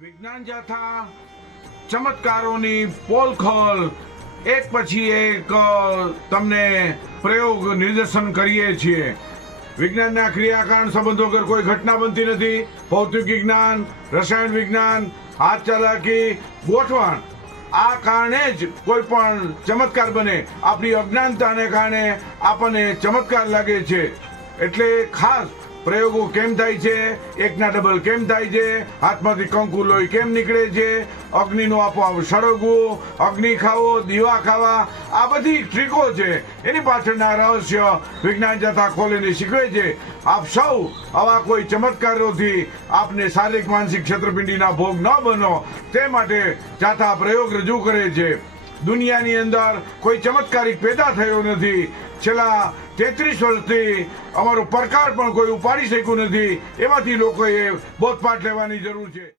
વિજ્ઞાન જાથા, ચમત્કારોની પોલ ખોલ. એક પછી એક તમને પ્રયોગ, નિદર્શન કરીએ છીએ. વિજ્ઞાનના ક્રિયાકાંડ સંબંધો વગર કોઈ ઘટના બનતી નથી. ભૌતિક વિજ્ઞાન, રસાયણ વિજ્ઞાન, હાથ ચાલાકી, ગોઠવણ. આ કારણે જ કોઈ પણ ચમત્કાર બને. આપણી અજ્ઞાનતાને કારણે આપણને ચમત્કાર લાગે છે. એટલે ખાસ પ્રયોગો કેમ થાય છે? એકના ડબલ કેમ થાય છે? હાથમાંથી કંકુ લોહી કેમ નીકળે છે? અગ્નિનો આપોઆપ સળગવું, અગ્નિ ખાવો, દીવા ખાવા, આ બધી ટ્રીકો છે. એની પાછળના રહસ્ય વિજ્ઞાન જથા ખોલીને શીખવે છે. આપ સૌ આવા કોઈ ચમત્કારોથી આપને શારીરિક, માનસિક છેતરપિંડીના ભોગ ન બનો, તે માટે જાથા પ્રયોગ રજૂ કરે છે. દુનિયાની અંદર કોઈ ચમત્કારિક પેદા થયો નથી. છેલ્લા તેત્રીસ વર્ષથી અમારો પડકાર પણ કોઈ ઉપાડી શક્યું નથી. એમાંથી લોકોએ બોધપાઠ લેવાની જરૂર છે.